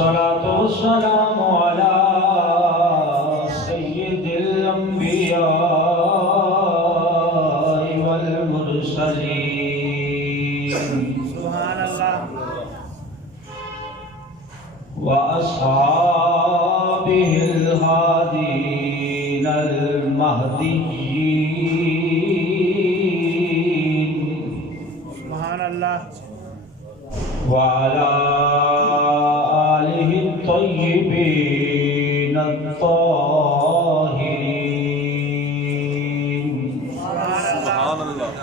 والصلاة والسلام على سيد الأنبياء والمرسلين سبحان اللہ وأصحابه الهادين المهديين سبحان اللہ وعلى آله الطيبين الطاهرين سبحان اللہ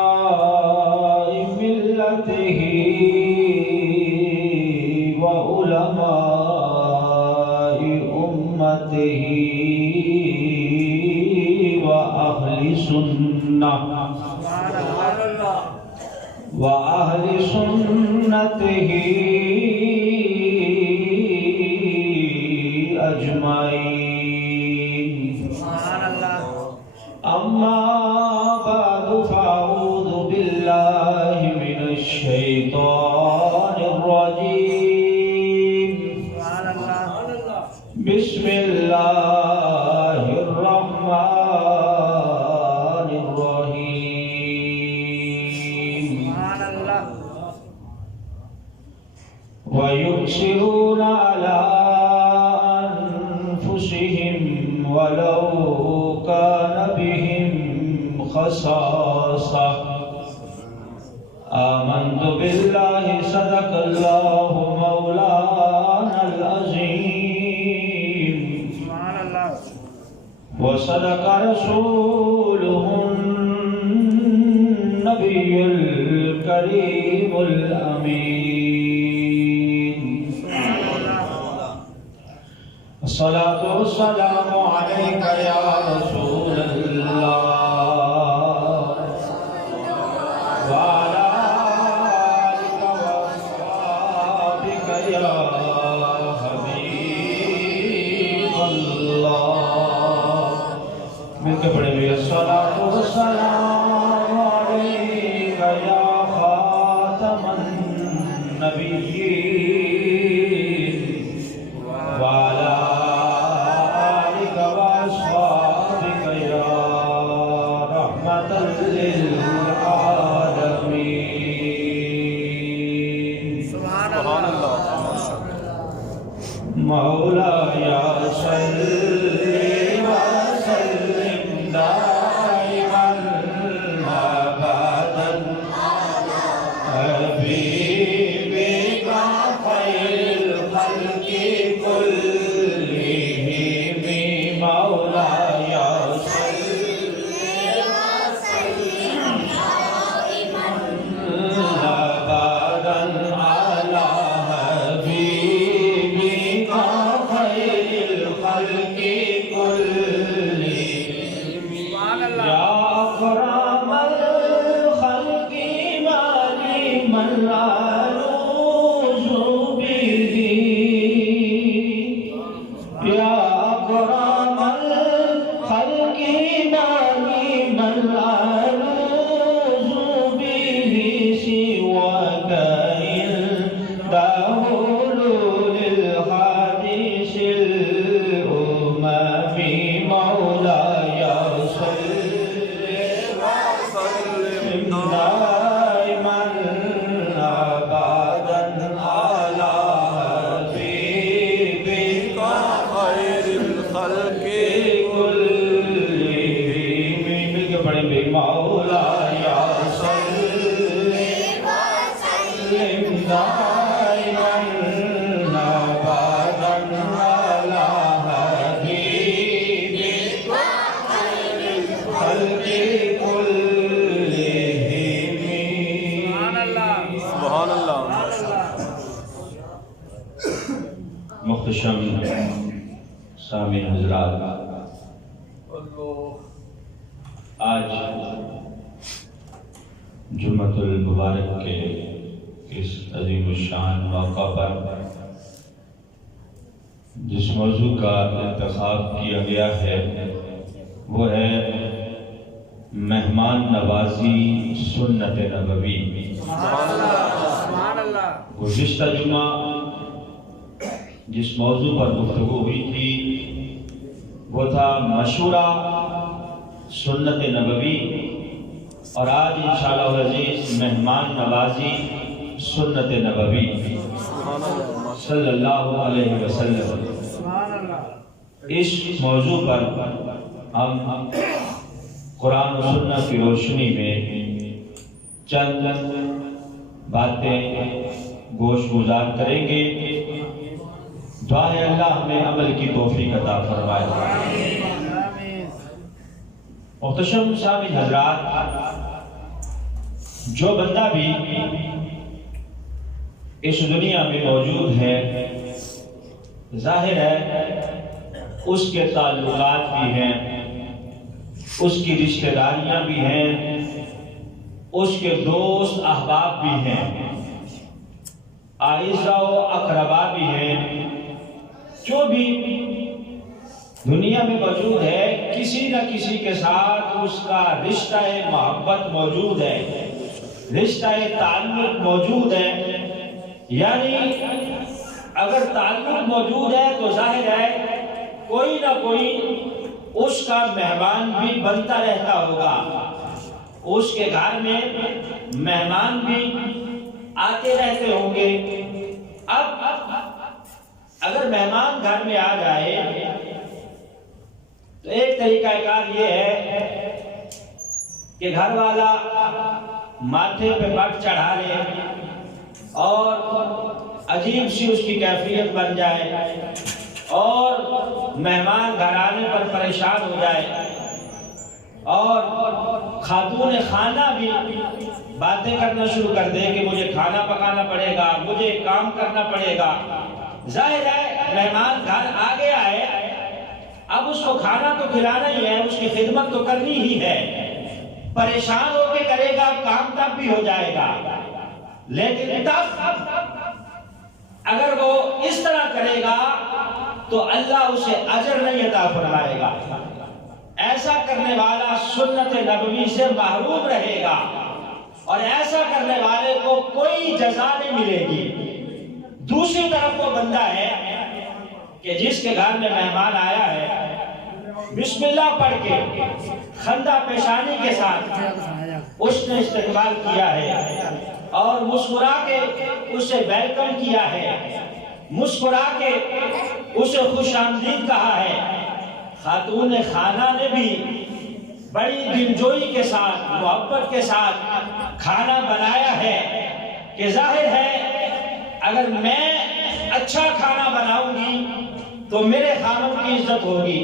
وأولياء ملته وعلماء أمته وأهل سنة وأهل سنته أجمعين سبحان اللہ أما بعد فأعوذ بالله من الشيطان الرجيم سبحان اللہ بسم الله الرحمن الرحيم سبحان اللہ ويؤثرون على أنفسهم ولو كان بهم خصاصة آمنت بالله صدق الله مولانا العظيم سبحان اللہ وصدق رسوله النبي الكريم الأمين الصلاة والسلام عليك يا رسول الله وعلى آلك وأصحابك يا حبيب الله مل کے پڑھیں گے الصلاة والسلام عليك يا خاتم النبيين وعلى آلك وأصحابك يا رحمة للعالمين سبحان اللہ مولاي صل وسلم دائما أبدا حبيبك خير الخلق كلهم مولاي صل أبدا على حبيبك خير الخلق كلهم سبحان اللہ يا أكرم الخلق ما لي من ألوذ به يا أكرم الخلق ما لي من ألوذ به سواك عنده للحديث الأمم مولاي صل وسلم دائما أبدا على حبيبك خیر الخلق كلهم مل کے پڑھیں گے مولاي صل وسلم دائما أبدا على حبيبك خلق كلهم سبحان اللہ سبحان اللہ محتشم سامعین حضرات آج جمعۃ المبارک کے اس عظیم الشان موقع پر جس موضوع کا انتخاب کیا گیا ہے وہ ہے مہمان نوازی سنت نبوی۔ سبحان اللہ۔ گزشتہ جمعہ جس موضوع پر گفتگو ہوئی تھی وہ تھا مشورہ سنت نبوی، اور آج انشاءاللہ العزیز مہمان نوازی سنت نبوی صلی اللہ علیہ وسلم۔ اس موضوع پر ہم قرآن و سنت کی روشنی میں چند باتیں گوش گزار کریں گے۔ دعا ہے اللہ ہمیں عمل کی توفیق عطا فرمائے۔ محتشم سامعین حضرات، جو بندہ بھی اس دنیا میں موجود ہے، ظاہر ہے اس کے تعلقات بھی ہیں، اس کی رشتہ داریاں بھی ہیں، اس کے دوست احباب بھی ہیں، اعزاء و اقربا بھی ہیں۔ جو بھی دنیا میں موجود ہے کسی نہ کسی کے ساتھ اس کا رشتہ محبت موجود ہے، رشتہ تعلق موجود ہے۔ یعنی اگر تعلق موجود ہے تو ظاہر ہے کوئی نہ کوئی اس کا مہمان بھی بنتا رہتا ہوگا، اس کے گھر میں مہمان بھی آتے رہتے ہوں گے۔ اب اگر مہمان گھر میں آ جائے تو ایک طریقہ کار یہ ہے کہ گھر والا ماتھے پہ بٹ چڑھا لے اور عجیب سی اس کی کیفیت بن جائے، اور مہمان گھر آنے پر پریشان ہو جائے، اور خاتون خانہ بھی باتیں کرنا شروع کر دے کہ مجھے کھانا پکانا پڑے گا، مجھے کام کرنا پڑے گا۔ ظاہر ہے مہمان گھر آ گیا ہے، اب اس کو کھانا تو کھلانا ہی ہے، اس کی خدمت تو کرنی ہی ہے، پریشان ہو کے کرے گا، کام تب بھی ہو جائے گا۔ لیکن تب اگر وہ اس طرح کرے گا تو اللہ اسے اجر نہیں عطا فرمائے گا۔ ایسا کرنے والا سنت نبوی سے محروم رہے گا، اور ایسا کرنے والے کو کوئی جزا نہیں ملے گی۔ دوسری طرف وہ بندہ ہے کہ جس کے گھر میں مہمان آیا ہے، بسم اللہ پڑھ کے خندہ پیشانی کے ساتھ اس نے استقبال کیا ہے، اور مسکرا کے اسے ویلکم کیا ہے، مسکرا کے اسے خوش آمدید کہا ہے۔ خاتون خانہ نے بھی بڑی دلجوئی کے ساتھ، محبت کے ساتھ کھانا بنایا ہے کہ ظاہر ہے اگر میں اچھا کھانا بناؤں گی تو میرے خامن کی عزت ہوگی،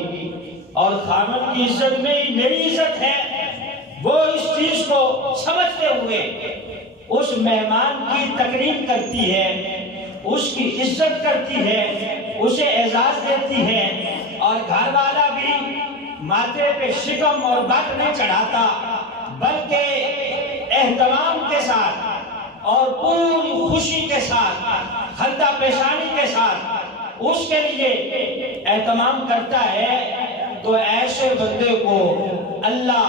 اور خامن کی عزت میں ہی میری عزت ہے۔ وہ اس چیز کو سمجھتے ہوئے اس مہمان کی تکریم کرتی ہے، اس کی عزت کرتی ہے، اسے اعزاز دیتی ہے، اور گھر والا بھی ماتھے پہ شکم اور بٹ نہیں چڑھاتا، بلکہ اہتمام کے ساتھ اور پوری خوشی کے ساتھ، خندہ پیشانی کے ساتھ اس کے لیے اہتمام کرتا ہے۔ تو ایسے بندے کو اللہ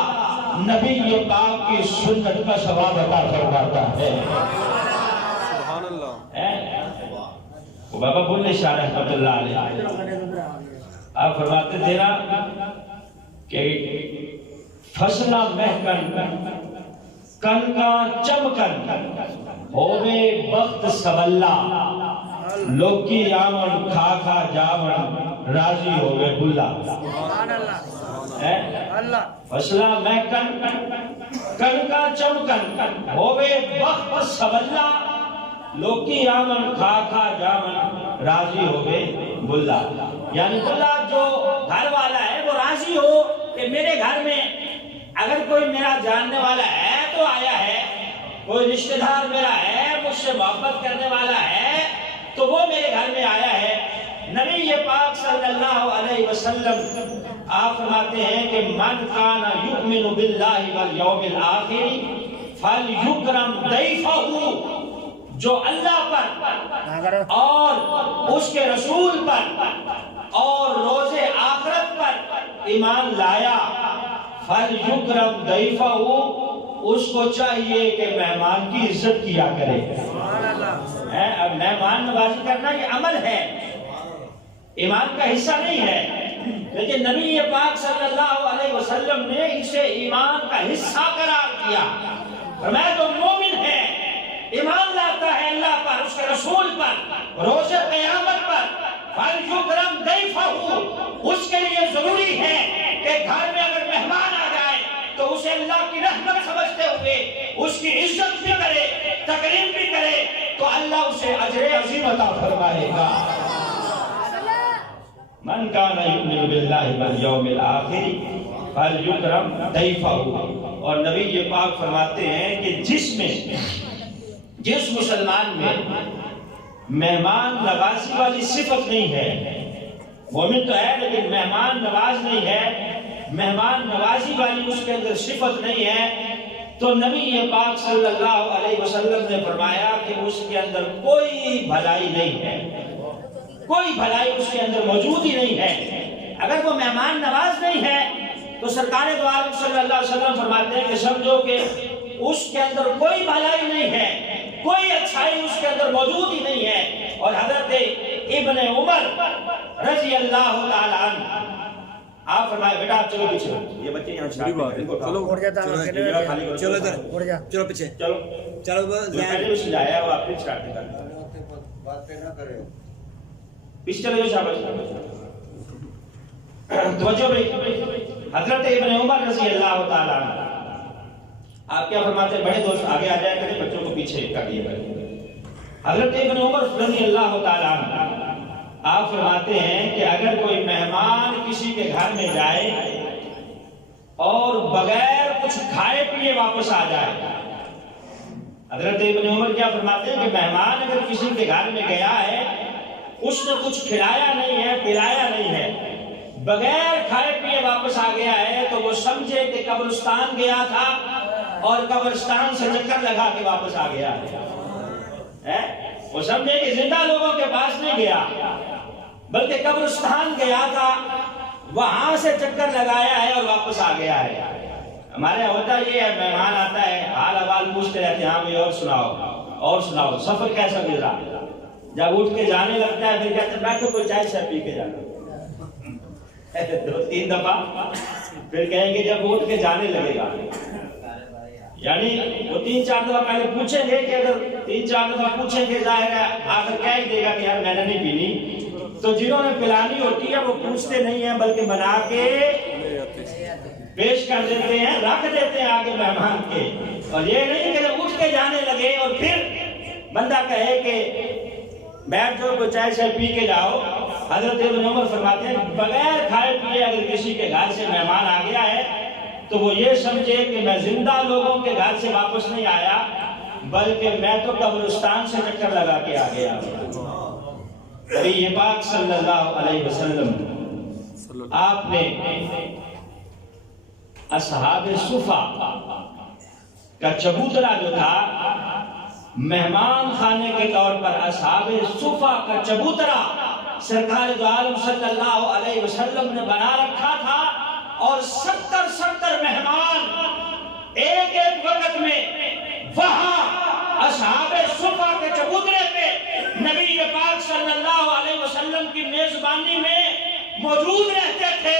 نبی پاک کی سنت کا ثواب عطا فرماتا ہے۔ سبحان اللہ۔ وہ بابا بلے شاہ رحمت اللہ علیہ آپ فرماتے تھے نا کہ فصلہ مہکن کنکا چمکن ہووے بخت سولا، لوکی آمن کھا کھا جاون راضی ہووے بلا۔ فصلہ مہکن کنکا چمکن ہووے بخت سولا، لوکی آمن کھا کھا جاون راضی ہووے بلا۔ یعنی بلا جو گھر والا ہے وہ راضی ہو کہ میرے گھر میں اگر کوئی میرا جاننے والا ہے تو آیا ہے، کوئی رشتہ دار میرا ہے، مجھ سے محبت کرنے والا ہے تو وہ میرے گھر میں آیا ہے۔ نبی پاک صلی اللہ علیہ وسلم آپ فرماتے ہیں کہ من کان یؤمن باللہ والیوم الآخر فلیکرم ضیفہ، جو اللہ پر اور اس کے رسول پر اور روز آخرت پر ایمان لایا، فَلْيُكْرَمْ ضَيْفَهُ، اس کو چاہیے کہ مہمان کی عزت کیا کرے۔ اب مہمان نوازی کرنا یہ عمل ہے، ایمان کا حصہ نہیں ہے، لیکن نبی پاک صلی اللہ علیہ وسلم نے اسے ایمان کا حصہ قرار دیا۔ فرمایا جو مومن ہے، ایمان لاتا ہے اللہ پر، اس کے رسول پر، روز قیامت پر، فَلْيُكْرَمْ ضَيْفَهُ، اس کے لیے ضروری ہے کہ گھر میں اگر مہمان آ جائے تو اسے اللہ کی رحمت سمجھتے ہوئے اس کی عزت بھی کرے، تکریم بھی کرے، تو اللہ اسے اجر عظیم عطا فرمائے گا۔ من کان یؤمن باللہ والیوم الآخر فلیکرم ضیفہ، اور نبی پاک فرماتے ہیں کہ جس مسلمان میں مہمان نوازی والی صفت نہیں ہے، مومن تو ہے لیکن مہمان نواز نہیں ہے، مہمان نوازی والی اس کے اندر صفت نہیں ہے، تو نبی پاک صلی اللہ علیہ وسلم نے فرمایا کہ اس کے اندر کوئی بھلائی نہیں ہے، کوئی بھلائی اس کے اندر موجود ہی نہیں ہے۔ اگر وہ مہمان نواز نہیں ہے تو سرکار دو عالم صلی اللہ علیہ وسلم فرماتے ہیں کہ سمجھو کہ اس کے اندر کوئی بھلائی نہیں ہے، کوئی اچھائی اس کے اندر موجود ہی نہیں ہے۔ اور حضرت ابن عمر رضی اللہ تعالیٰ عنہ آپ فرمائے بیٹا آپ چلو پیچھے، یہ بچے یہاں چلو چلو پیچھے چلو پہلے اس جایا وہ آپ نے اسٹارٹ نہیں کرنا، باتیں نہ کرے، پیچھے چلے جو شاباش۔ توجہ بھائی، حضرت ابن عمر رضی اللہ تعالیٰ عنہ آپ کیا فرماتے ہیں؟ بڑے دوست آگے آ جائے کریں، بچوں کو پیچھے کر دیے کریں۔ حضرت ابن عمر رضی اللہ تعالیٰ عنہ آپ فرماتے ہیں کہ اگر کوئی مہمان کسی کے گھر میں جائے اور بغیر کچھ کھائے پیے واپس آ جائے، حضرت ابن عمر کیا فرماتے ہیں کہ مہمان اگر کسی کے گھر میں گیا ہے، اس نے کچھ کھلایا نہیں ہے، پلایا نہیں ہے، بغیر کھائے پیے واپس آ گیا ہے، تو وہ سمجھے کہ قبرستان گیا تھا اور قبرستان سے چکر لگا کے واپس آ گیا ہے۔ وہ سمجھے کہ زندہ لوگوں کے پاس نہیں گیا بلکہ قبرستان گیا تھا، وہاں سے چکر لگایا ہے اور واپس آ گیا ہے۔ ہمارے یہاں ہوتا یہ ہے، مہمان آتا ہے حال احوال پوچھتے رہتے ہیں، ہاں بھائی اور سناؤ سفر کیسا گزرا؟ جب اٹھ کے جانے لگتا ہے پھر کہتے ہیں بیٹھو کوئی چائے شاید پی کے جانا، 2-3 دفعہ پھر کہیں گے جب اٹھ کے جانے لگے گا، یعنی وہ 3-4 دفعہ پہلے پوچھیں گے کہ اگر 3-4 دفعہ پوچھیں گے ظاہر ہے آخر کہہ ہی دے گا کہ یار میں نے نہیں پینی۔ تو جنہوں نے پلانی ہوتی ہے وہ پوچھتے نہیں ہیں بلکہ بنا کے پیش کر دیتے ہیں، رکھ دیتے ہیں آگے مہمان کے، اور یہ نہیں کہ جب اٹھ کے جانے لگے اور پھر بندہ کہے کہ بیٹھ جاؤ کوئی چائے شائے پی کے جاؤ۔ حضرت ابن عمر فرماتے ہیں بغیر کھائے پیے اگر کسی کے گھر سے مہمان آ گیا ہے تو وہ یہ سمجھے کہ میں زندہ لوگوں کے گھر سے واپس نہیں آیا بلکہ میں تو قبرستان سے چکر لگا کے آ گیا۔ نبی پاک صلی اللہ علیہ وسلم آپ نے اصحاب صفا کا چبوترا جو تھا مہمان خانے کے طور پر، اصحاب صفا کا چبوترا سرکار دو عالم صلی اللہ علیہ وسلم نے بنا رکھا تھا، اور 70 مہمان ایک وقت میں وہاں اصحاب صفا کے چبوترے پہ نبی پاک صلی اللہ علیہ وسلم کی میزبانی میں موجود رہتے تھے۔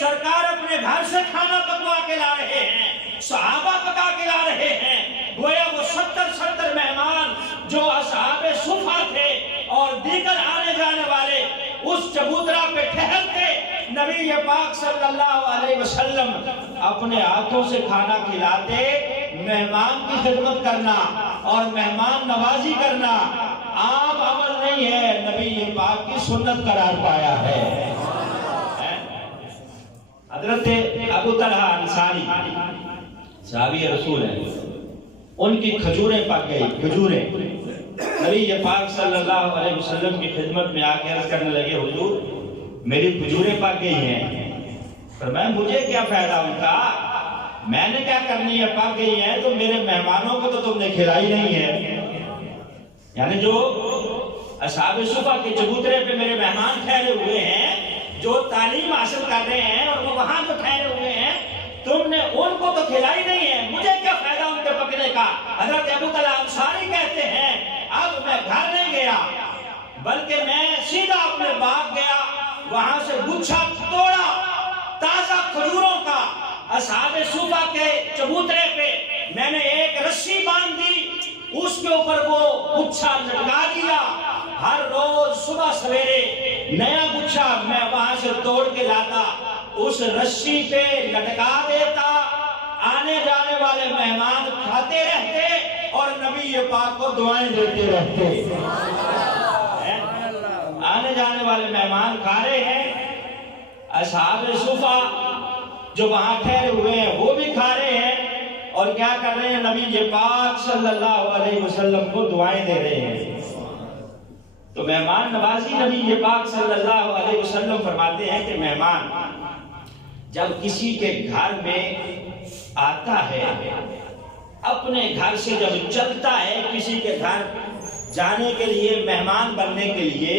سرکار اپنے گھر سے کھانا پکوا کے لا رہے ہیں، صحابہ پکا کے لا رہے ہیں، گویا وہ 70 مہمان جو اصحاب صفا تھے اور دیگر آنے جانے والے اس چبوترا پہ ٹھہرتے، نبی پاک صلی اللہ علیہ وسلم اپنے ہاتھوں سے کھانا کھلاتے۔ مہمان کی خدمت کرنا اور مہمان نوازی کرنا عام عمل نہیں ہے، نبی پاک کی سنت قرار پایا ہے۔ حضرت ابو طلحہ انصاری صحابی رسول ہیں، ان کی کھجوریں پک گئی، کھجوریں نبی پاک صلی اللہ علیہ وسلم کی خدمت میں آ کے عرض کرنے لگے حضور میری کھجوریں پک گئی ہیں۔ فرمایا مجھے کیا فائدہ ان کا، میں نے کیا کرنی ہے، پک گئی ہیں تو میرے مہمانوں کو تو تم نے کھلائی نہیں ہے۔ یعنی جو اصحاب صفا کے چبوترے پہ میرے مہمان ٹھہرے ہوئے ہیں، جو تعلیم حاصل کر رہے ہیں اور وہ وہاں جو ٹھہرے ہوئے ہیں، تم نے ان کو تو کھلائی نہیں ہے، مجھے کیا فائدہ ان کے پکنے کا؟ حضرت ابو طلحہ انصاری کہتے ہیں اب میں گھر نہیں گیا بلکہ میں سیدھا اپنے باغ گیا، وہاں سے گچھا توڑا تازہ کھجوروں کا، اصحاب صوفہ کے چبوترے پہ میں نے ایک رسی باندھ دی، اس کے اوپر وہ گچھا لٹکا دیا، ہر روز صبح سویرے نیا گچھا میں وہاں سے توڑ کے لاتا، اس رسی پہ لٹکا دیتا، آنے جانے والے مہمان کھاتے رہتے اور نبی پاک کو دعائیں دیتے رہتے۔ آنے جانے والے مہمان کھا رہے ہیں، اصحاب صوفہ جو وہاں ٹھہرے ہوئے ہیں وہ بھی کھا رہے ہیں، اور کیا کر رہے ہیں؟ نبی پاک صلی اللہ علیہ وسلم کو دعائیں دے رہے ہیں۔ تو مہمان نوازی نبی پاک صلی اللہ علیہ وسلم فرماتے ہیں کہ مہمان جب کسی کے گھر میں آتا ہے، اپنے گھر سے جب چلتا ہے کسی کے گھر جانے کے لیے، مہمان بننے کے لیے،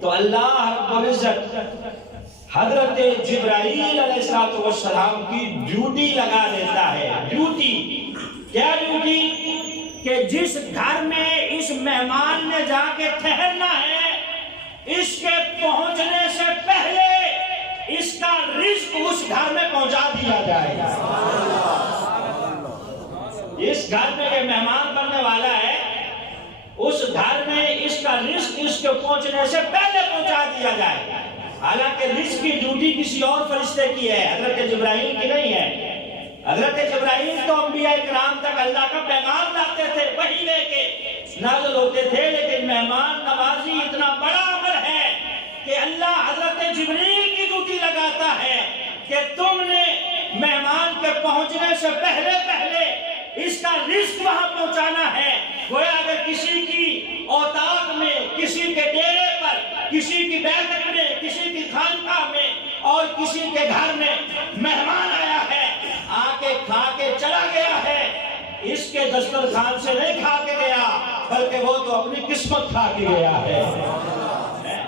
تو اللہ رب العزت حضرت جبرائیل علیہ السلام کی ڈیوٹی لگا دیتا ہے۔ ڈیوٹی کیا ڈیوٹی؟ کہ جس گھر میں اس مہمان نے جا کے ٹھہرنا ہے، اس کے پہنچنے سے پہلے اس کا رزق اس گھر میں پہنچا دیا جائے گا۔ اس گھر میں یہ مہمان بننے والا ہے، اس گھر میں اس کا رزق اس کے پہنچنے سے پہلے پہنچا دیا جائے۔ حالانکہ رزق کی ڈیوٹی کسی اور فرشتے کی ہے، حضرت جبرائیل کی نہیں ہے۔ حضرت جبرائیل تو انبیاء کرام تک اللہ کا پیغام لاتے تھے، وحی لے کے نازل ہوتے تھے، لیکن مہمان نوازی اتنا بڑا عمل ہے کہ اللہ حضرت جبرائیل کی ڈیوٹی لگاتا ہے کہ تم نے مہمان کے پہنچنے سے پہلے اس کا رزق وہاں پہنچانا ہے۔ گویا اگر کسی کی اوطاق میں، کسی کے ڈیرے پر، کسی کی بیٹھک میں، کسی کی خانقاہ میں اور کسی کے گھر میں مہمان آیا ہے، آ کے کھا کے چلا گیا ہے، اس کے دسترخوان سے نہیں کھا کے گیا بلکہ وہ تو اپنی قسمت کھا کے گیا ہے،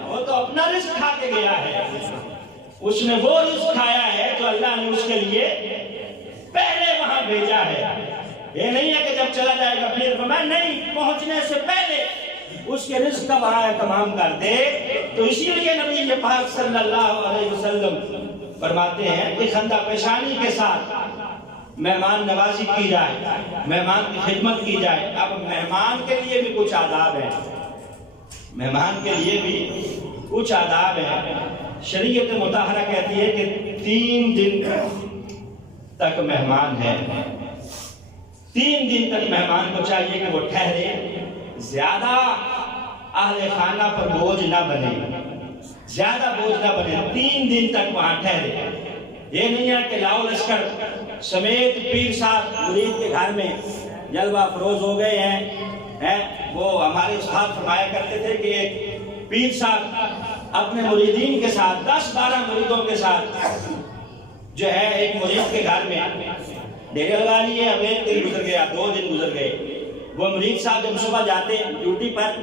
وہ تو اپنا رزق کھا کے گیا ہے، اس نے وہ رزق کھایا ہے جو اللہ نے اس کے لیے پہلے وہاں بھیجا ہے۔ یہ نہیں ہے کہ جب چلا جائے گا پھر فرمایا نہیں، پہنچنے سے پہلے اس کے رزق کا وہاں اہتمام کر دے۔ تو اسی لیے نبی پاک صلی اللہ علیہ وسلم فرماتے ہیں کہ خندہ پیشانی کے ساتھ مہمان نوازی کی جائے، مہمان کی خدمت کی جائے۔ اب مہمان کے لیے بھی کچھ آداب ہیں، مہمان کے لیے بھی کچھ آداب ہیں۔ شریعت مطہرہ کہتی ہے کہ 3 دن تک مہمان ہے، 3 دن تک مہمان کو چاہیے کہ وہ ٹھہرے، زیادہ اہل خانہ پر بوجھ نہ بنے، زیادہ بوجھ نہ بنے، 3 دن تک وہاں ٹھہرے۔ یہ نہیں ہے کہ لاؤ لشکر سمیت پیر صاحب مرید کے گھر میں جلوہ افروز ہو گئے ہیں۔ وہ ہمارے استاد فرمایا کرتے تھے کہ ایک پیر صاحب اپنے مریدین کے ساتھ 10-12 مریدوں کے ساتھ جو ہے ایک مرید کے گھر میں ڈیرے لگا لیے، اب 1 دن گزر گیا، 2 دن گزر گئے۔ وہ مرید صاحب جب صبح جاتے ڈیوٹی پر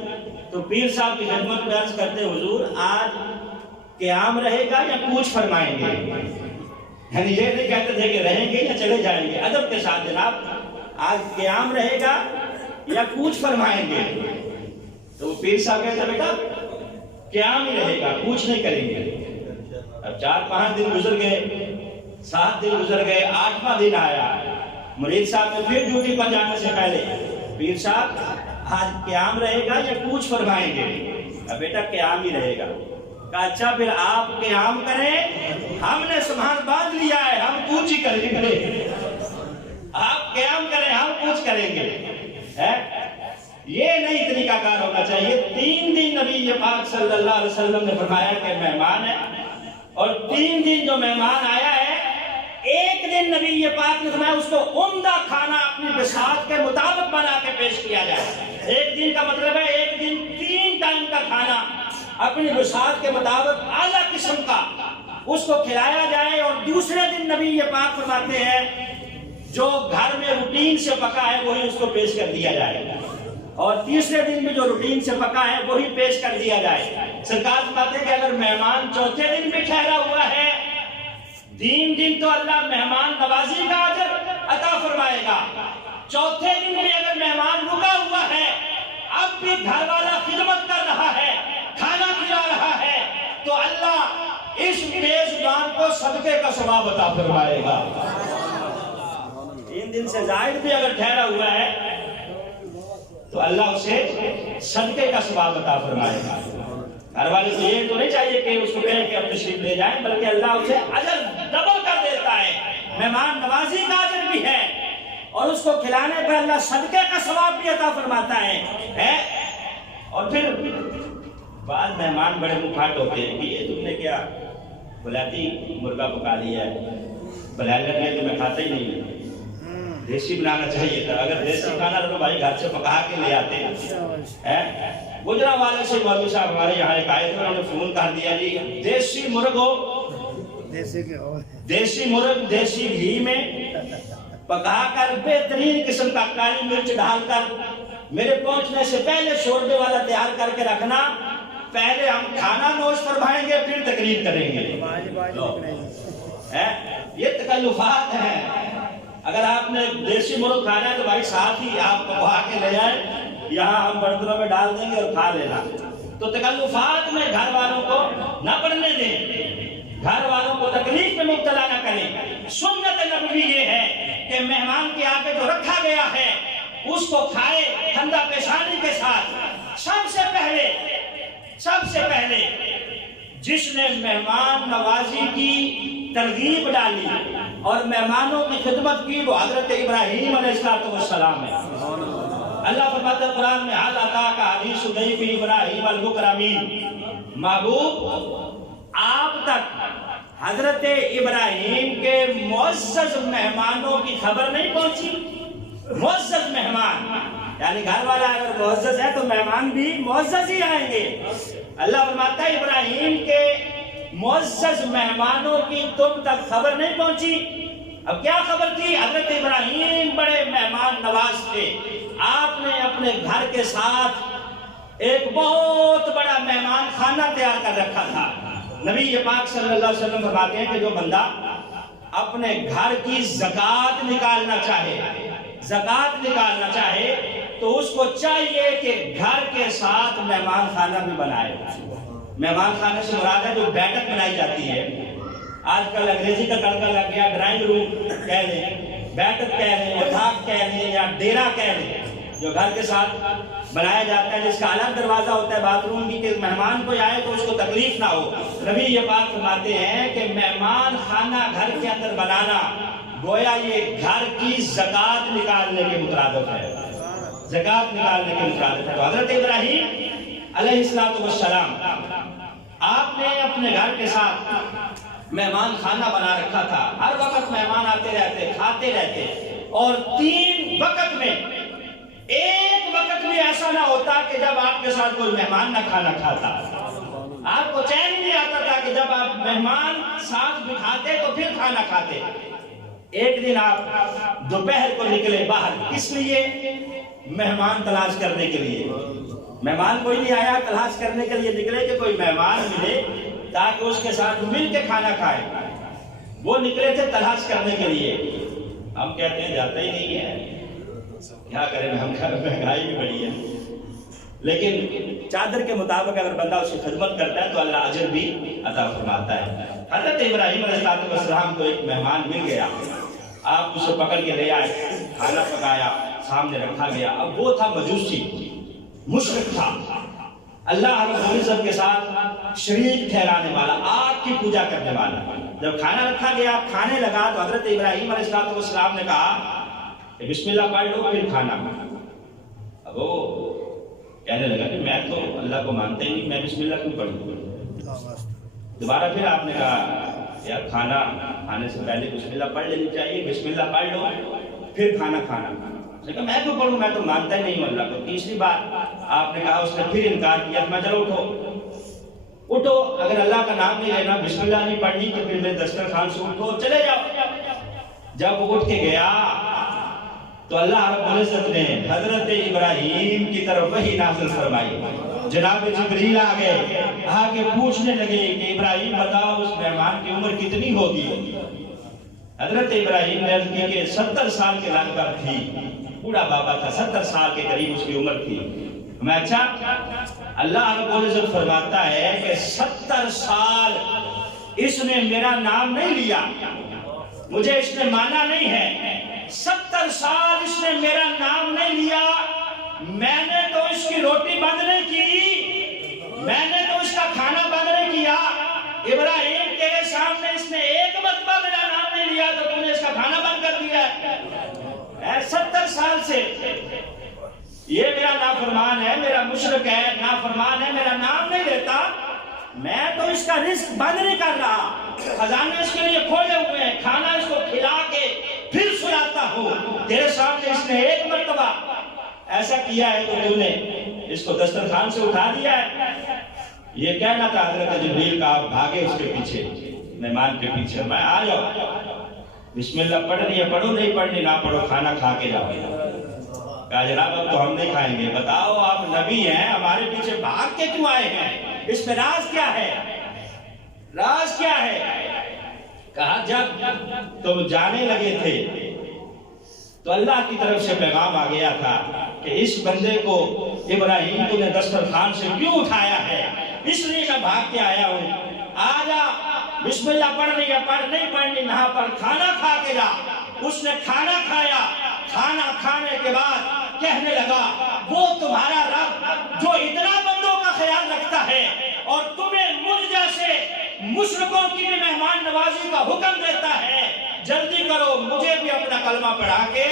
تو پیر صاحب کی خدمت میں عرض کرتے حضور آج قیام رہے گا یا کوچ فرمائیں گے؟ یعنی یہ نہیں کہتے تھے کہ رہیں گے یا چلے جائیں گے، ادب کے ساتھ جناب آج قیام رہے گا یا کوچ فرمائیں گے؟ تو پیر صاحب کہتے بیٹا قیام ہی رہے گا، کوچ نہیں کریں گے۔ اب 4-5 دن گزر گئے، 7 دن گزر گئے، 8واں دن آیا، مرید صاحب نے پھر ڈیوٹی پر جانے سے پہلے پیر صاحب آج قیام رہے گا یا کوچ فرمائیں گے؟ اب بیٹا قیام ہی رہے گا۔ کہا اچھا پھر آپ قیام کریں، ہم نے سامان باندھ لیا ہے، ہم کوچ ہی کریں گے۔ آپ قیام کریں، ہم کوچ کریں گے۔ یہ نہیں طریقہ کار ہونا چاہیے۔ 3 دن نبی پاک صلی اللہ علیہ وسلم نے فرمایا کہ مہمان ہے، اور 3 دن جو مہمان آیا ہے، 1 دن نبی پاک نے فرمایا اس کو عمدہ کھانا اپنی بساط کے مطابق بنا کے پیش کیا جائے۔ 1 دن کا مطلب ہے 1 دن 3 ٹائم کا کھانا اپنی بساط کے مطابق اعلیٰ قسم کا اس کو کھلایا جائے، اور دوسرے دن نبی پاک فرماتے ہیں جو گھر میں روٹین سے پکا ہے وہی اس کو پیش کر دیا جائے، اور تیسرے دن بھی جو روٹین سے پکا ہے وہی پیش کر دیا جائے۔ سرکار فرماتے ہیں کہ اگر مہمان 4تھے دن بھی ٹھہرا ہوا ہے، 3 دن تو اللہ مہمان نوازی کا اجر عطا فرمائے گا، چوتھے دن بھی اگر مہمان رکا ہوا ہے، اب بھی گھر والا خدمت کر رہا ہے، کھانا کھلا رہا ہے، تو اللہ اس میزبان کو صدقے کا ثواب عطا فرمائے گا۔ 3 دن سے زائد بھی اگر ٹھہرا ہوا ہے تو اللہ اسے صدقے کا ثواب عطا فرمائے گا۔ گھر والے کو یہ تو نہیں چاہیے کہ اس کو کہیں کہ اب تشریف لے جائیں، بلکہ اللہ اسے اجر ڈبل کر دیتا ہے، مہمان نوازی کا اجر بھی ہے، اور اس کو کھلانے پہ اللہ صدقے کا ثواب بھی عطا فرماتا ہے۔ اور پھر بعض مہمان بڑے مفاٹ ہوتے ہیں کہ یہ تم نے کیا بلاتی مرغا پکا لیا ہے، بلائلر نے تو میں کھاتا ہی نہیں ہوں، دیسی بنانا چاہیے تھا، اگر دیسی کھانا تو بھائی گھر سے پکا کے لے آتے ہیں۔ گجرا والے سے مولوی صاحب ہمارے یہاں ایک آئے تھے، انہوں نے فون کر دیا جی دیسی مرغ ہو، دیسی مرغ دیسی گھی میں پکا کر بہترین قسم کا کالی مرچ ڈال کر میرے پہنچنے سے پہلے شوربے والا تیار کر کے رکھنا، پہلے ہم کھانا نوش فرمائیں گے پھر تقریر کریں گے۔ یہ تکلفات ہیں۔ اگر آپ نے دیسی مرغ کھانا ہے تو بھائی ساتھ ہی آپ پکوا کے لے آئیں، یہاں ہم برتنوں میں ڈال دیں گے اور کھا لینا۔ تو تکلفات میں گھر والوں کو نہ پڑنے دیں، گھر والوں کو تکلیف میں مبتلا نہ کریں۔ سنت نبوی یہ ہے کہ مہمان کے آگے جو رکھا گیا ہے اس کو کھائے ٹھنڈا پیشانی کے ساتھ۔ سب سے پہلے جس نے مہمان نوازی کی ترغیب ڈالی اور مہمانوں کی خدمت کی وہ حضرت ابراہیم علیہ السلام ہے۔ اللہ فرماتا ہے قرآن میں حال عطا کا حدیث ضیف ابراہیم المکرمین، محبوب آپ تک حضرت ابراہیم کے معزز مہمانوں کی خبر نہیں پہنچی؟ معزز مہمان یعنی گھر والا اگر معزز ہے تو مہمان بھی معزز ہی آئیں گے۔ اللہ فرماتا ہے ابراہیم کے معزز مہمانوں کی تم تک خبر نہیں پہنچی؟ اب کیا خبر تھی؟ حضرت ابراہیم بڑے مہمان نواز تھے، آپ نے اپنے گھر کے ساتھ ایک بہت بڑا مہمان خانہ تیار کر رکھا تھا۔ نبی پاک صلی اللہ علیہ وسلم فرماتے ہیں کہ جو بندہ اپنے گھر کی زکوٰۃ نکالنا چاہے تو اس کو چاہیے کہ گھر کے ساتھ مہمان خانہ بھی بنائے۔ مہمان خانے سے مراد ہے جو بیٹھک بنائی جاتی ہے، آج کل انگریزی کا تڑکا لگ گیا، ڈرائنگ روم کہہ لیں، بیٹھک کہہ لیں، اتھاق کہہ لیں یا ڈیرا کہہ لیں، جو گھر کے ساتھ بنایا جاتا ہے، جس کا الگ دروازہ ہوتا ہے باتھ روم کی کہ مہمان کوئی آئے تو اس کو تکلیف نہ ہو۔ نبی یہ بات فرماتے ہیں کہ مہمان خانہ گھر کے اندر بنانا گویا یہ گھر کی زکوٰۃ نکالنے کے مترادف ہے، زکوٰۃ نکالنے کے مترادف ہے۔ تو حضرت ابراہیم علیہ السلام آپ نے اپنے گھر کے ساتھ مہمان خانہ بنا رکھا تھا، ہر وقت مہمان آتے رہتے، کھاتے رہتے، اور 3 وقت میں ایک وقت بھی ایسا نہ ہوتا کہ جب آپ کے ساتھ کوئی مہمان نہ کھانا کھاتا۔ آپ کو چین نہیں آتا تھا کہ جب آپ مہمان ساتھ بٹھاتے تو پھر کھانا کھاتے۔ ایک دن آپ دوپہر کو نکلے باہر، کس لیے؟ مہمان تلاش کرنے کے لیے۔ مہمان کوئی نہیں آیا، تلاش کرنے کے لیے نکلے کہ کوئی مہمان ملے تاکہ اس کے ساتھ مل کے کھانا کھائے۔ وہ نکلے تھے تلاش کرنے کے لیے۔ ہم کہتے ہیں جاتا ہی نہیں ہے، کیا کریں، ہم مہنگائی بھی بڑی ہے، لیکن چادر کے مطابق اگر بندہ اس کی خدمت کرتا ہے تو اللہ اجر بھی عطا فرماتا ہے۔ حضرت ابراہیم علیہ السلام کو ایک مہمان مل گیا، آپ اسے پکڑ کے لے آئے، کھانا پکایا، سامنے رکھا گیا۔ اب وہ تھا مجوسی، مشرک تھا، اللہ رب العزت کے ساتھ شریک ٹھہرانے والا، آگ کی پوجا کرنے والا۔ جب کھانا رکھا گیا، کھانے لگا تو حضرت ابراہیم علیہ السلام نے کہا کہ بسم اللہ پڑھ لو پھر کھانا۔ اب وہ کہنے لگا کہ میں تو اللہ کو مانتے ہی نہیں، میں بسم اللہ کیوں پڑھوں؟ دوبارہ پھر آپ نے کہا یار کھانا کھانے سے پہلے بسم اللہ پڑھ لینی چاہیے، بسم اللہ پڑھ لو پھر کھانا کھانا۔ اس نے کہا میں کیوں پڑھوں، میں تو مانتا ہی نہیں ہوں اللہ کو۔ تیسری بار آپ نے کہا، اس نے پھر انکار کیا، میں چلو اٹھو، اگر اللہ کا نام نہیں لینا، بسم اللہ نہیں پڑھنی تو پھر میرے دسترخوان سے اٹھو، چلے جاؤ۔ جب وہ اٹھ کے گیا تو اللہ رب العزت نے حضرت ابراہیم کی طرف وحی نازل فرمائی۔ جناب جبریل آ گئے، آگے پوچھنے لگے کہ ابراہیم بتاؤ اس مہمان کی عمر کتنی ہوگی؟ حضرت ابراہیم نے عرض کی کہ 70 سال کے لگ بھگ تھی، بوڑھا بابا تھا، 70 سال کے قریب اس کی عمر تھی۔ میں اچھا اللہ رب العزت فرماتا ہے کہ 70 سال اس نے میرا نام نہیں لیا، مجھے اس نے مانا نہیں ہے، 70 سال اس نے میرا نام نہیں لیا، میں نے تو اس کی روٹی بند نہیں کی، میں نے تو اس کا کھانا بند نہیں کیا۔ ابراہیم تیرے سامنے اس نے ایک مرتبہ میرا نام نہیں لیا تو تم نے اس کا کھانا بند کر دیا ہے۔ 70 سال سے یہ میرا نافرمان ہے، میرا مشرک ہے، نافرمان ہے، میرا نام نہیں لیتا، میں تو اس کا رزق بند نہیں کر رہا، خزانے اس کے لیے کھولے ہوئے ہیں، کھانا اس کو کھلا کے پھر سلاتا ہوں، تیرے سامنے اس نے ایک مرتبہ ایسا کیا ہے تو نے اس کو دسترخوان سے اٹھا دیا ہے۔ یہ کہنا تھا حضرت جبریل کا، آپ بھاگے اس کے پیچھے، مہمان کے پیچھے، میں آ جاؤ، بسم اللہ پڑھنی ہے پڑھو، نہیں پڑھنی نہ پڑھو، کھانا کھا کے جاؤ۔ کہا جناب اب تو ہم نہیں کھائیں گے، بتاؤ آپ نبی ہیں، ہمارے پیچھے بھاگ کے کیوں آئے ہیں، اس میں راز کیا ہے، راز کیا ہے؟ کہا جب تم جانے لگے تھے تو اللہ کی طرف سے پیغام آ گیا تھا کہ اس بندے کو ابراہیم کو نے دسترخوان سے کیوں اٹھایا ہے، اس لیے میں بھاگ کے آیا ہوں، آجا بسم اللہ پڑھنی ہے پڑھ، نہیں پڑھنی نہ پڑھ، کھانا کھا کے جا۔ اس نے کھانا کھایا، کھانا کھانے کے بعد کہنے لگا وہ تمہارا رب جو اتنا بندوں کا خیال رکھتا ہے اور تمہیں مجھ جیسے مشرکوں کی بھی مہمان نوازی کا حکم دیتا ہے، جلدی کرو مجھے بھی اپنا کلمہ پڑھا کے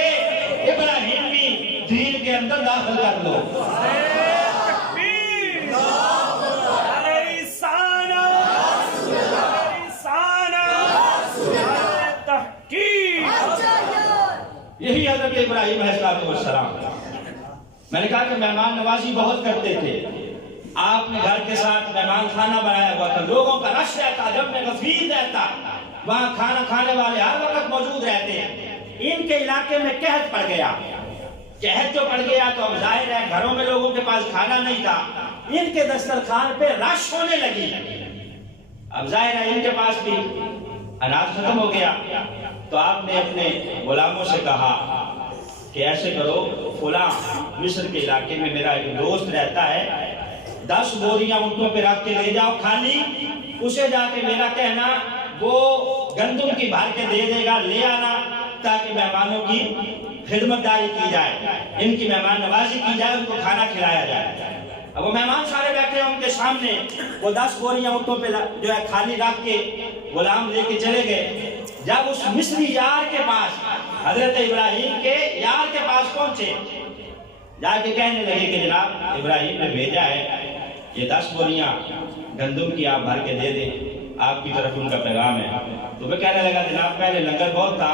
ابراہیم بھی دین کے اندر داخل کر لو۔ یہی حضرت ابراہیم علیہ السلام، میں نے کہا کہ مہمان نوازی بہت کرتے تھے، آپ نے گھر کے ساتھ مہمان خانہ بنایا ہوا تھا، لوگوں کا رش رہتا، جب میں غفیر رہتا وہاں کھانا کھانے والے ہر وقت موجود رہتے ہیں۔ ان کے علاقے میں قحط پڑ گیا، قحط جو پڑ گیا تو اب ظاہر ہے گھروں میں لوگوں کے پاس کھانا نہیں تھا، ان کے دسترخوان پہ رش ہونے لگی، اب ظاہر ہے ان کے پاس بھی اناج ختم ہو گیا، تو آپ نے اپنے غلاموں سے کہا کہ ایسے کرو، فلاں مصر کے علاقے میں میرا ایک دوست رہتا ہے، 10 بوریاں اونٹوں پہ رکھ کے لے جاؤ خالی، اسے جا کے میرا کہنا وہ گندم کی بھر کے دے دے گا، لے آنا تاکہ مہمانوں کی خدمت داری کی جائے، ان کی مہمان نوازی کی جائے، ان کو کھانا کھلایا جائے۔ اب وہ مہمان سارے بیٹھے ہیں ان کے سامنے، وہ 10 بوریاں اونٹوں پہ جو ہے خالی رکھ کے غلام لے کے چلے گئے۔ جب اس مصری یار کے پاس، حضرت ابراہیم کے یار کے پاس پہنچے، جا کے کہنے لگے کہ جناب ابراہیم نے بھیجا ہے، یہ 10 بوریاں گندم کی آپ بھر کے دے دیں، آپ کی طرف ان کا پیغام ہے۔ تو وہ کہنے لگا جناب پہلے لنگر بہت تھا،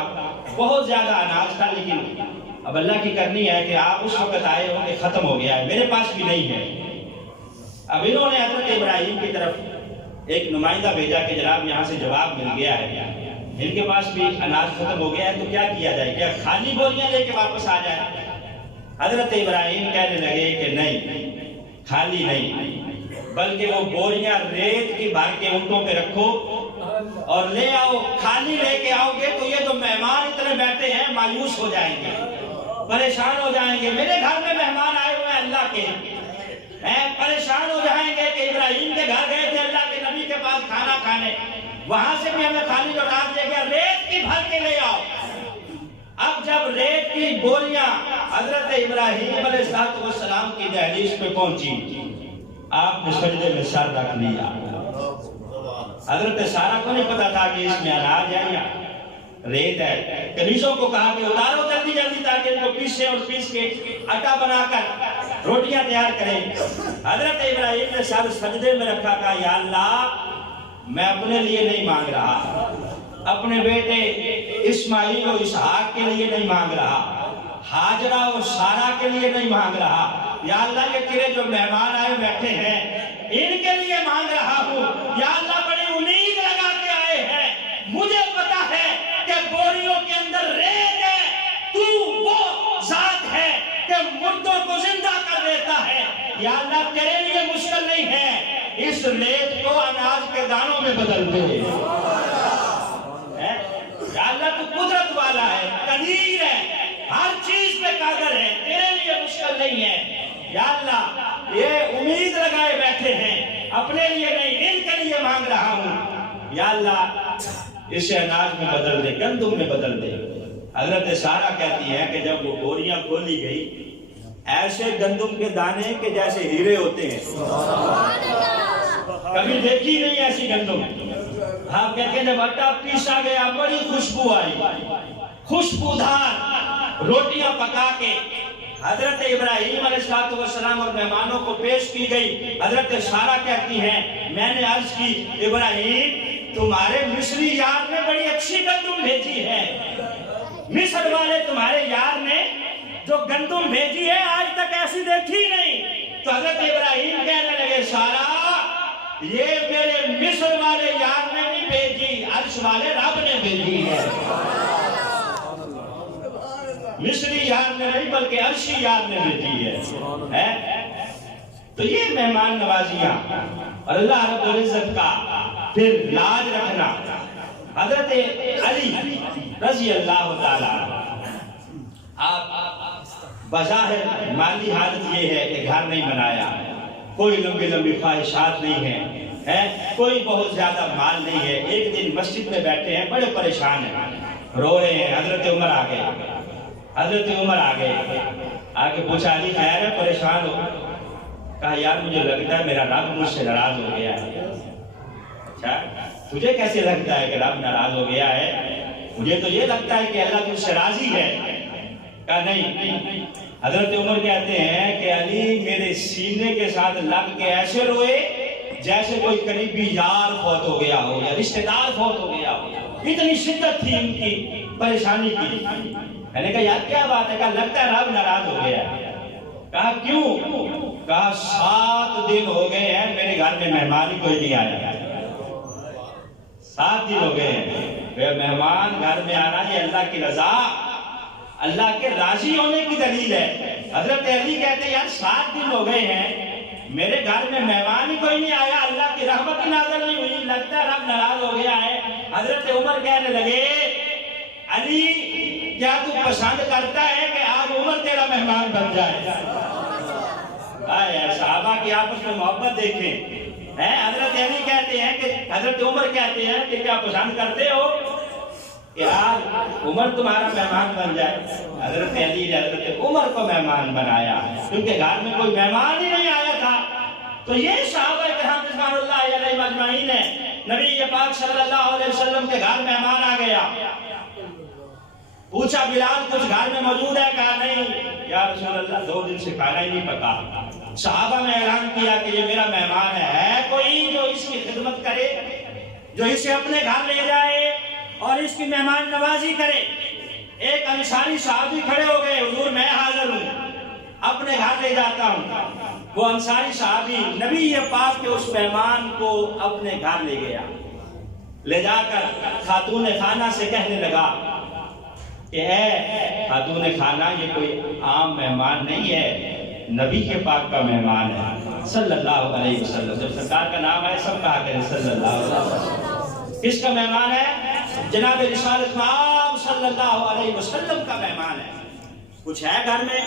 بہت زیادہ اناج تھا، لیکن اب اللہ کی کرنی ہے کہ آپ اس وقت آئے ہو کہ ختم ہو گیا ہے، میرے پاس بھی نہیں ہے۔ اب انہوں نے حضرت ابراہیم کی طرف ایک نمائندہ بھیجا کہ جناب یہاں سے جواب مل گیا ہے، ان کے پاس بھی اناج ختم ہو گیا ہے، تو کیا کیا جائے، کیا خالی بوریاں لے کے واپس آ جائے؟ حضرت ابراہیم کہنے لگے کہ نہیں، خالی نہیں، بلکہ وہ بوریاں ریت کی بھر کے اونٹوں پہ رکھو اور لے آؤ، خالی لے کے آؤ گے تو یہ تو مہمان اتنے بیٹھے ہیں مایوس ہو جائیں گے، پریشان ہو جائیں گے، میرے گھر میں مہمان آئے ہوئے ہیں اللہ کے، پریشان ہو جائیں گے کہ ابراہیم کے گھر گئے تھے اللہ کے نبی کے پاس کھانا کھانے، وہاں سے بھی ہمیں خالی لوٹا دیا گیا، ریت کی بھر کے لے آؤ۔ اب جب ریت کی بوریاں حضرت ابراہیم علیہ السلام کی دہلیز پہ پہنچی، آپ نے سجدے میں سر رکھ لیا۔ حضرت سارہ کو نہیں پتا تھا کہ اس میں اناج ہے یا ریت ہے، کنیزوں کو کہا کہ اتارو جلدی جلدی تاکہ ان کو پیسے اور پیس کے آٹا بنا کر روٹیاں تیار کریں۔ حضرت ابراہیم نے سر سجدے میں رکھا، کہا یا اللہ میں اپنے لیے نہیں مانگ رہا، اپنے بیٹے اسماعیل و اسحاق کے لیے نہیں مانگ رہا، ہاجرہ و سارہ کے لیے نہیں مانگ رہا، یا اللہ یہ تیرے جو مہمان آئے بیٹھے ہیں ان کے لیے مانگ رہا ہوں، یا اللہ بڑی امید لگا کے آئے ہیں، مجھے پتا ہے کہ بوریوں کے اندر ریت ہے، تو وہ ذات ہے کہ مردوں کو زندہ کر دیتا ہے، یا اللہ تیرے لیے مشکل نہیں ہے، اس ریت کو اناج کے دانوں میں بدل دے، یا اللہ تو قدیر ہے، ہر چیز پہ قادر ہے، تیرے لیے مشکل نہیں ہے۔ یا اللہ یہ امید لگائے بیٹھے ہیں، اپنے لیے نہیں ان کے لیے مانگ رہا ہوں، یا اللہ اسے اناج میں بدل دے، گندم میں بدل دے۔ حضرت سارہ کہتی ہے کہ جب وہ بوریاں کھولی گئی، ایسے گندم کے دانے کہ جیسے ہیرے ہوتے ہیں، کبھی دیکھی نہیں ایسی گندم۔ ہاں کہتے ہیں جب آٹا پیسا گیا بڑی خوشبو آئی، خوشبودار روٹیاں پکا کے حضرت ابراہیم علیہ السلام اور مہمانوں کو پیش کی گئی۔ حضرت سارہ کہتی ہیں میں نے عرض کی ابراہیم تمہارے مصری یار نے بڑی اچھی گندم بھیجی ہے، مصر والے تمہارے یار نے جو گندم بھیجی ہے آج تک ایسی دیکھی نہیں۔ تو حضرت ابراہیم کہنے لگے سارہ یہ میرے مصر والے یار نے نہیں بھیجی، عرش والے رب نے بھیجی ہے۔ مصری یار نے نہیں بلکہ عرشی یار نے بھیجی ہے۔ تو یہ مہمان نوازیاں اور اللہ رب العزت کا پھر لاج رکھنا۔ حضرت علی رضی اللہ تعالیٰ آپ بظاہر مالی حالت یہ ہے کہ گھر نہیں بنایا، کوئی لمبی لمبی خواہشات نہیں ہیں، کوئی بہت زیادہ مال نہیں ہے۔ ایک دن مسجد میں بیٹھے ہیں، بڑے پریشان ہیں، رو رہے ہیں۔ حضرت عمر آ گئے، آگے پوچھا علی خیر ہے پریشان ہو؟ کہا یار مجھے لگتا ہے میرا رب مجھ سے ناراض ہو گیا ہے۔ اچھا تجھے کیسے لگتا ہے کہ رب ناراض ہو گیا ہے؟ مجھے تو یہ لگتا ہے کہ اللہ تجھ سے راضی ہے۔ کہا نہیں۔ حضرت عمر کہتے ہیں کہ علی میرے سینے کے ساتھ لگ کے ایسے روئے جیسے کوئی قریبی یار فوت ہو گیا ہو یا رشتہ دار فوت ہو گیا ہو، اتنی شدت تھی ان کی پریشانی کی۔ میں نے کہا یار کیا بات ہے؟ کہا لگتا ہے رب ناراض ہو گیا ہے۔ کہا کیوں؟ کہا 7 دن ہو گئے ہیں میرے گھر میں مہمان ہی کوئی نہیں آیا۔ 7 دن ہو گئے ہیں، مہمان گھر میں آنا یہ اللہ کی رضا، اللہ کے راضی ہونے کی دلیل ہے۔ حضرت علی کہتے ہیں یار 7 دن ہو گئے ہیں میرے گھر میں مہمان ہی کوئی نہیں آیا، اللہ کی رحمت ہی نازل نہیں ہوئی، لگتا ہے رب ناراض ہو گیا ہے۔ حضرت عمر کہنے لگے علی کیا تو پسند کرتا ہے کہ آج عمر تیرا مہمان بن جائے؟ صحابہ کی آپس میں محبت دیکھیں۔ حضرت علی کہتے ہیں کہ حضرت عمر کہتے ہیں کہ کیا پسند کرتے ہو کہ آج عمر تمہارا مہمان بن جائے؟ حضرت علی نے حضرت عمر کو مہمان بنایا کیونکہ گھر میں کوئی مہمان ہی نہیں آیا تھا۔ تو یہ صحابہ کرام رضوان اللہ علیہم اجمعین ہے، نبی پاک صلی اللہ علیہ وسلم کے گھر مہمان آ گیا، پوچھا بلال کچھ گھر میں موجود ہے؟ کہا نہیں یا رسول اللہ 2 دن سے کھانا ہی نہیں پکا۔ صحابہ نے اعلان کیا کہ یہ میرا مہمان ہے کوئی جو اس کی خدمت کرے، جو اسے اپنے گھر لے جائے اور اس کی مہمان نوازی کرے۔ ایک انصاری صحابی کھڑے ہو گئے، حضور میں حاضر ہوں، اپنے گھر لے جاتا ہوں۔ وہ انصاری صحابی نبی پاک کے اس مہمان کو اپنے گھر لے گیا، لے جا کر خاتون خانہ سے کہنے لگا کہ اے خاتون خانہ یہ کوئی عام مہمان نہیں ہے، نبی کے پاک کا مہمان ہے صلی اللہ علیہ وسلم۔ جب سرکار کا نام ہے سب کہا کریں صلی اللہ علیہ وسلم۔ کس کا مہمان ہے؟ جناب رسالت مآب صلی اللہ علیہ وسلم کا مہمان ہے۔ کچھ ہے گھر میں؟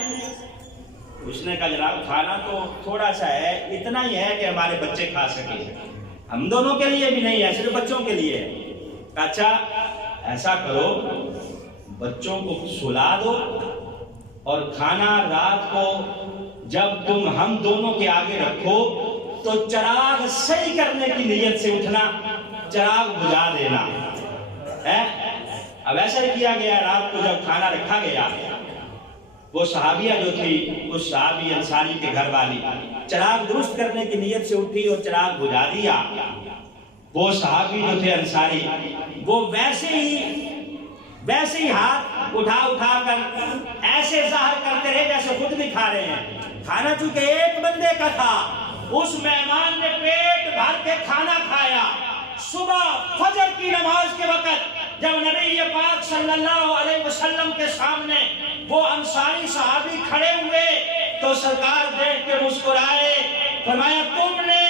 اس نے کہا جناب کھانا تو تھوڑا سا ہے، اتنا ہی ہے کہ ہمارے بچے کھا سکے، ہم دونوں کے لیے بھی نہیں ہے، صرف بچوں کے لیے ہے۔ اچھا ایسا کرو بچوں کو سلا دو اور کھانا رات کو جب تم ہم دونوں کے آگے رکھو تو چراغ صحیح کرنے کی نیت سے اٹھنا، چراغ بجھا دینا ہے۔ اب ایسا ہی کیا گیا، رات کو جب کھانا رکھا گیا وہ صحابیہ جو تھی اس صحابی انصاری کے گھر والی چراغ درست کرنے کی نیت سے اٹھی اور چراغ بجھا دیا۔ وہ صحابی جو تھے انصاری وہ ویسے ہی ہاتھ اٹھا کر ایسے ظاہر کرتے رہے جیسے خود بھی کھا رہے ہیں۔ کھانا چونکہ ایک بندے کا تھا، اس مہمان نے پیٹ بھر کے کھانا کھایا۔ صبح فجر کی نماز کے وقت جب نبی پاک صلی اللہ علیہ وسلم کے سامنے وہ انصاری صحابی کھڑے ہوئے تو سرکار دیکھ کے مسکرائے، فرمایا تم نے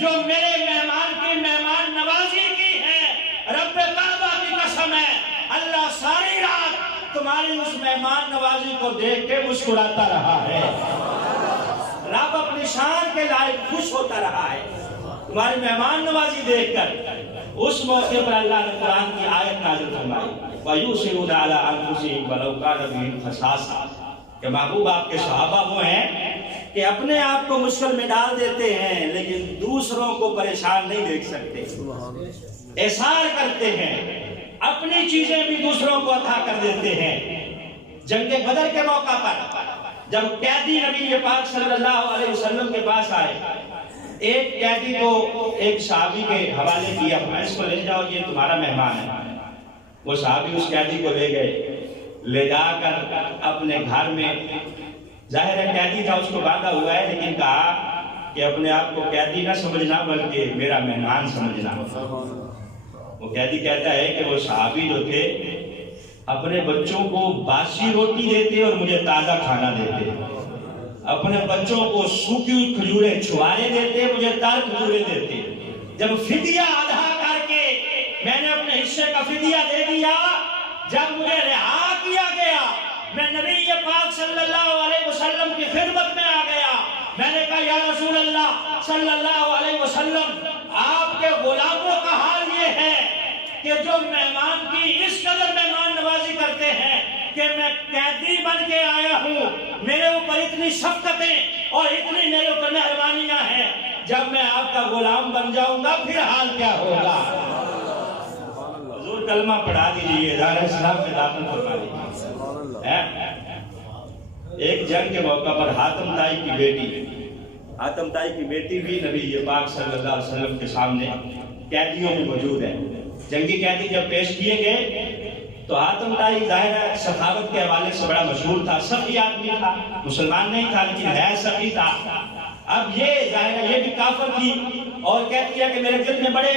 جو میرے مہمان کی مہمان نوازی کی ہے، رب کعبہ کی قسم ہے اللہ ساری رات تمہاری اس مہمان نوازی کو دیکھ کے مسکراتا رہا ہے، رب اپنی شان کے لائق خوش ہوتا رہا ہے تمہاری مہمان نوازی دیکھ کر۔ اس موقع پر اللہ نے قرآن کی آیت نازل فرمائی وَيُؤْثِرُونَ عَلَىٰ أَنفُسِهِمْ وَلَوْ كَانَ بِهِمْ خَصَاصَةٌ کہ محبوب آپ کے صحابہ وہ ہیں کہ اپنے آپ کو مشکل میں ڈال دیتے ہیں لیکن دوسروں کو پریشان نہیں دیکھ سکتے، احسان کرتے ہیں، اپنی چیزیں بھی دوسروں کو عطا کر دیتے ہیں۔ جنگ بدر کے موقع پر جب قیدی نبی پاک صلی اللہ علیہ وسلم کے پاس آئے، ایک قیدی کو ایک صحابی کے حوالے کیا، اس کو لے جاؤ یہ تمہارا مہمان ہے۔ وہ صحابی اس قیدی کو لے گئے، لے جا کر اپنے گھر میں، ظاہر ہے قیدی تھا اس کو باندھا ہوا ہے، لیکن کہا کہ اپنے آپ کو قیدی نہ سمجھنا بلکہ میرا مہمان سمجھنا۔ وہ قیدی کہتا ہے کہ وہ صحابی جو تھے اپنے بچوں کو باسی روٹی دیتے اور مجھے تازہ کھانا دیتے، اپنے بچوں کو سوکھی ہوئی کھجوریں چھوارے دیتے، مجھے تر کھجوریں دیتے۔ جب فدیہ ادا کر کے میں نے اپنے حصے کا فدیہ دے دیا، جب مجھے رہا کیا گیا، میں نبی پاک صلی اللہ علیہ وسلم کی خدمت میں آ گیا، میں نے کہا یا رسول اللہ صلی اللہ علیہ وسلم، آپ کے غلاموں کا حال یہ ہے کہ جو مہمان کی اس قدر مہمان نوازی کرتے ہیں کہ میں قیدی بن کے آیا ہوں، میرے اوپر اتنی شفقتیں اور اتنی میرے اوپر مہربانیاں ہیں، جب میں آپ کا غلام بن جاؤں گا پھر حال کیا ہوگا؟ حضور کلمہ پڑھا دیجئے، دار اسلام میں داخل فرما دیجئے۔ ایک جنگ کے موقع پر حاتم طائی کی بیٹی بھی نبی پاک صلی اللہ علیہ وسلم کے سامنے قیدیوں میں موجود ہے۔ جنگی قیدی جب پیش کیے گئے تو حاتم طائی ظاہر ہے سخاوت کے حوالے سے بڑا مشہور تھا، سخی آدمی تھا، مسلمان نہیں تھا لیکن ہے سخی تھا۔ اب یہ ظاہر ہے یہ بھی کافر تھی اور کہتی ہے کہ میرے دل میں بڑے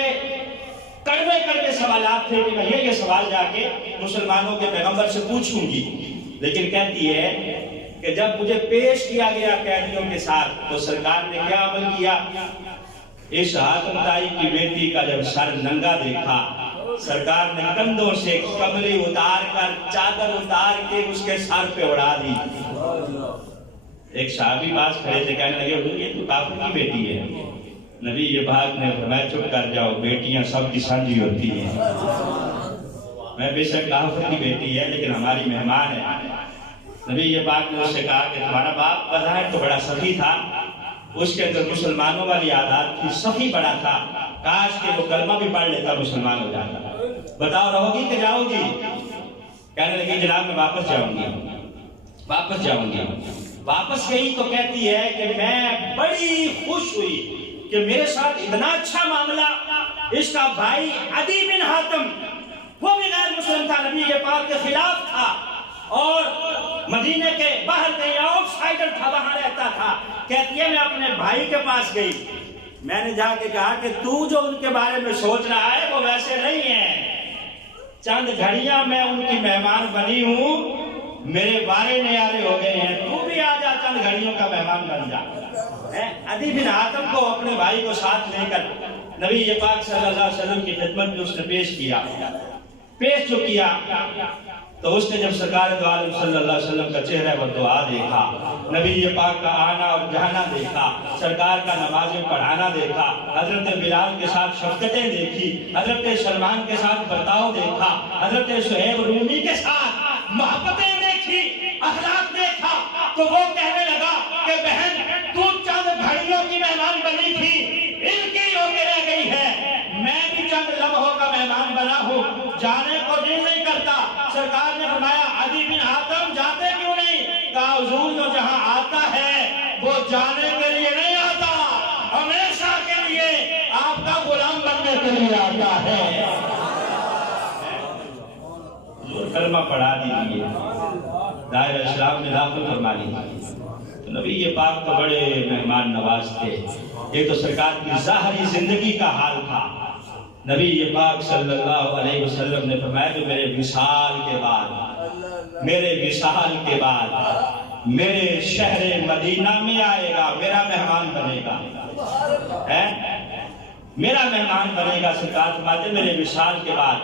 کڑوے سوالات تھے کہ میں یہ سوال جا کے مسلمانوں کے پیغمبر سے پوچھوں گی، لیکن کہتی ہے کہ جب مجھے پیش کیا گیا قیدیوں کے ساتھ تو سرکار نے کیا عمل کیا؟ اس حاتم طائی کی بیٹی کا جب سر ننگا دیکھا، سرکار نے کندھوں سے کملی اتار کر چادر اتار کے اس کے سر پہ اڑا دی۔ ایک صحابی پاس کھڑے تھے، کہنے لگے حضور یہ تو کافر کی بیٹی ہے۔ نبی پاک نے فرمایا چپ کر جاؤ، بیٹیاں سب کی سانجھی ہوتی ہیں، میں بے شک کافر کی بیٹی ہے لیکن ہماری مہمان ہے۔ نبی پاک نے اس سے کہا کہ تمہارا باپ بظاہر تو بڑا سخی تھا، اس کے اندر مسلمانوں والی عادات تھی، سخی بڑا تھا، کاش کہ وہ کلمہ بھی پڑھ لیتا مسلمان ہو جاتا۔ بتاؤ رہو گی کہ جاؤ گی؟ کہنے لگی جناب میں واپس جاؤں گی۔ واپس گئی تو کہتی ہے کہ میں بڑی خوش ہوئی کہ میرے ساتھ اتنا اچھا معاملہ، اس کا بھائی عدی بن حاتم وہ بھی غیر مسلم تھا، نبی پاک کے خلاف تھا اور مدینے کے باہر کہیں آؤٹ سائڈر تھا، وہاں رہتا تھا۔ کہتی ہے میں اپنے بھائی کے پاس گئی، میں نے جا کے کہا کہ تو جو ان کے بارے میں سوچ رہا ہے وہ ویسے نہیں ہے، چند گھڑیاں میں ان کی مہمان بنی ہوں، میرے بارے نیارے ہو گئے ہیں، تو بھی آ جا چند گھڑیوں کا مہمان بن جا۔ عدی بن حاتم کو اپنے بھائی کو ساتھ لے کر نبی پاک صلی اللہ علیہ وسلم کی خدمت میں اس نے پیش کیا تو اس نے جب سرکار دو عالم صلی اللہ علیہ وسلم کا چہرہ و دعا دیکھا، نبی پاک کا آنا اور جانا دیکھا، سرکار کا نمازیں پڑھانا دیکھا، حضرت بلال کے ساتھ شفقتیں دیکھی، حضرت سلمان کے ساتھ برتاؤ دیکھا، حضرت صہیب رومی کے ساتھ محبتیں دیکھی، اخلاق دیکھا، تو وہ کہنے لگا کہ بہن تو چند گھڑیوں کی مہمان بنی تھی، ان کی ہو کے رہ گئی ہے، میں بھی چند لمحوں کا مہمان بنا ہوں، جانے کو دل نہیں کرتا۔ سرکار نے فرمایا عدی بن حاتم جاتے کیوں نہیں؟ کہا حضور جو جہاں آتا ہے وہ جانے کے لیے نہیں آتا، ہمیشہ کے لیے آپ کا غلام بننے کے لیے آتا ہے۔ حضور کلمہ پڑھا دیجئے، دائرہ اسلام میں داخل فرما لیجئے۔ تو نبی پاک تو بڑے مہمان نواز تھے، یہ تو سرکار کی ظاہری زندگی کا حال تھا۔ نبی پاک صلی اللہ علیہ وسلم نے فرمایا کہ میرے وصال کے بعد میرے شہر مدینہ میں آئے گا، میرا مہمان بنے گا، میرا مہمان بنے گا۔ سرکار فرماتے میرے وصال کے بعد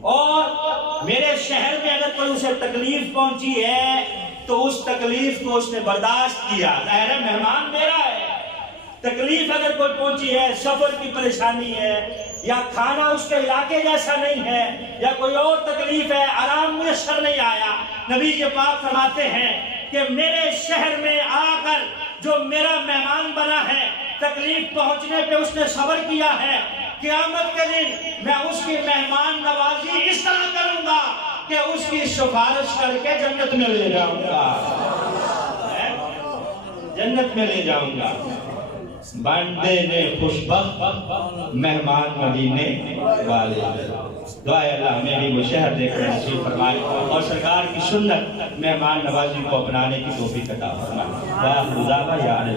اور میرے شہر میں اگر کوئی اسے تکلیف پہنچی ہے تو اس تکلیف کو اس نے برداشت کیا، ظاہر ہے مہمان میرا ہے، تکلیف اگر کوئی پہنچی ہے، سفر کی پریشانی ہے یا کھانا اس کے علاقے جیسا نہیں ہے یا کوئی اور تکلیف ہے، آرام میسر نہیں آیا، نبی یہ پاک فرماتے ہیں کہ میرے شہر میں آ کر جو میرا مہمان بنا ہے، تکلیف پہنچنے پہ اس نے صبر کیا ہے، قیامت کے دن میں اس کی مہمان نوازی اس طرح کروں گا کہ اس کی سفارش کر کے جنت میں لے جاؤں گا، جنت میں لے جاؤں گا۔ بندے نے خوشبخت مہمان مدینے والے، دعائے اللہ ہمیں بھی وہ شہر دیکھنے نصیب فرمائے اور سرکار کی سنت مہمان نوازی کو اپنانے کی توفیق عطا فرمائے۔